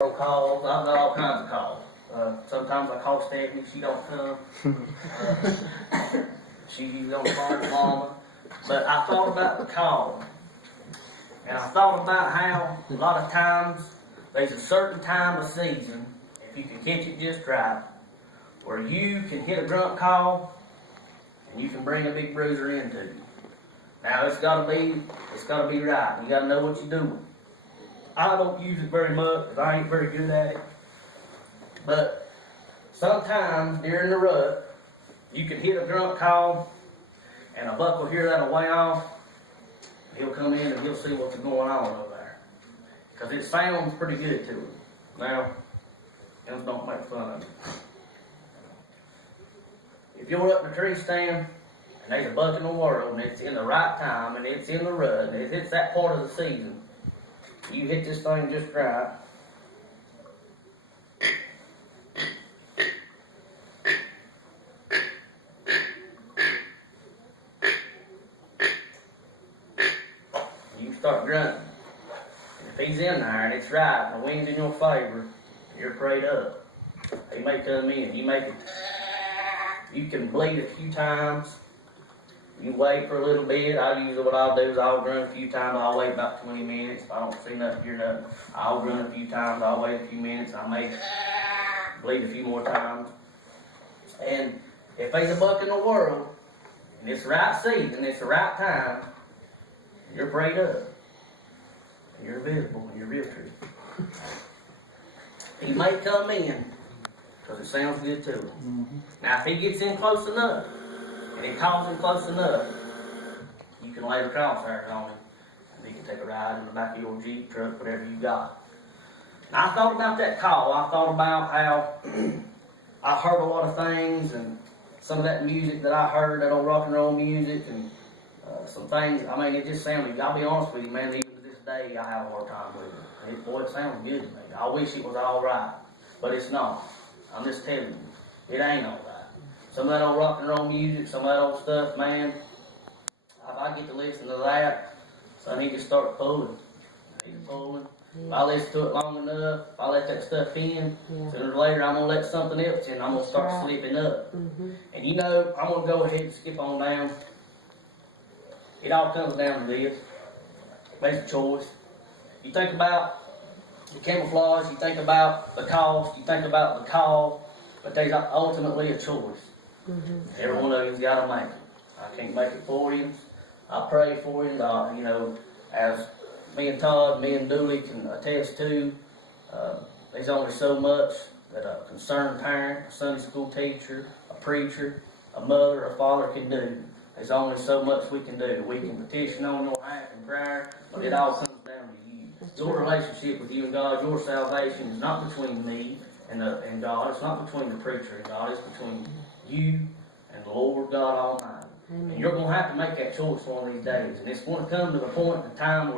calls. I've got all kinds of calls. Sometimes I call Stephanie, she don't come. She's usually on the phone with Mama. But I thought about the call. And I thought about how a lot of times there's a certain time of season, if you can catch it just right, where you can hit a grunt call and you can bring a big bruiser into you. Now it's gotta be right. You gotta know what you're doing. I don't use it very much because I ain't very good at it. But sometimes during the rut, you can hit a grunt call and a buck will hear that a way off. He'll come in and he'll see what's going on over there. Because it sounds pretty good to him. Now, just don't make fun of it. If you're up in a tree stand and there's a buck in the world and it's in the right time and it's in the rut and it hits that part of the season, you hit this thing just right. You start grunting. And if he's in there and it's right and the wind's in your favor, you're prayed up. He may come in. You can bleed a few times. You wait for a little bit. What I'll do is I'll grunt a few times. I'll wait about 20 minutes. If I don't see nothing, hear nothing, I'll grunt a few times. I'll wait a few minutes. I may bleed a few more times. And if there's a buck in the world, and it's the right season, it's the right time, you're prayed up. And you're visible, and you're real true. He may come in, because it sounds good to him. Mm-hmm. Now if he gets in close enough, and it calls him close enough, you can lay the crosshairs on him, and he can take a ride in the back of your Jeep, truck, whatever you got. Now I thought about that call. I thought about how I heard a lot of things, and some of that music that I heard, that old rock and roll music, and some things, I mean, it just sounded, I'll be honest with you, man, even to this day, I have a hard time with it. Boy, it sounds good to me. I wish it was all right, but it's not. I'm just telling you, it ain't all right. Some of that old rock and roll music, some of that old stuff, man, if I get to listen to that, so I need to start pulling. I need to pulling. If I listen to it long enough, if I let that stuff in, sooner or later I'm going to let something else in. I'm going to start slipping up. Mm-hmm. And you know, I'm going to go ahead and skip on down. It all comes down to this. Makes a choice. You think about the camouflage, you think about the cost, you think about the call, but there's ultimately a choice. Mm-hmm. Every one of you's got to make it. I can't make it for you. I pray for you. You know, as me and Todd, me and Dooley can attest to, there's only so much that a concerned parent, a Sunday school teacher, a preacher, a mother, a father can do. There's only so much we can do. We can petition on your behalf in prayer, but it all comes down to you. Your relationship with you and God, your salvation is not between me and God. It's not between the preacher and God. It's between you and the Lord God Almighty. Amen. And you're going to have to make that choice one of these days. And it's going to come to the point in time where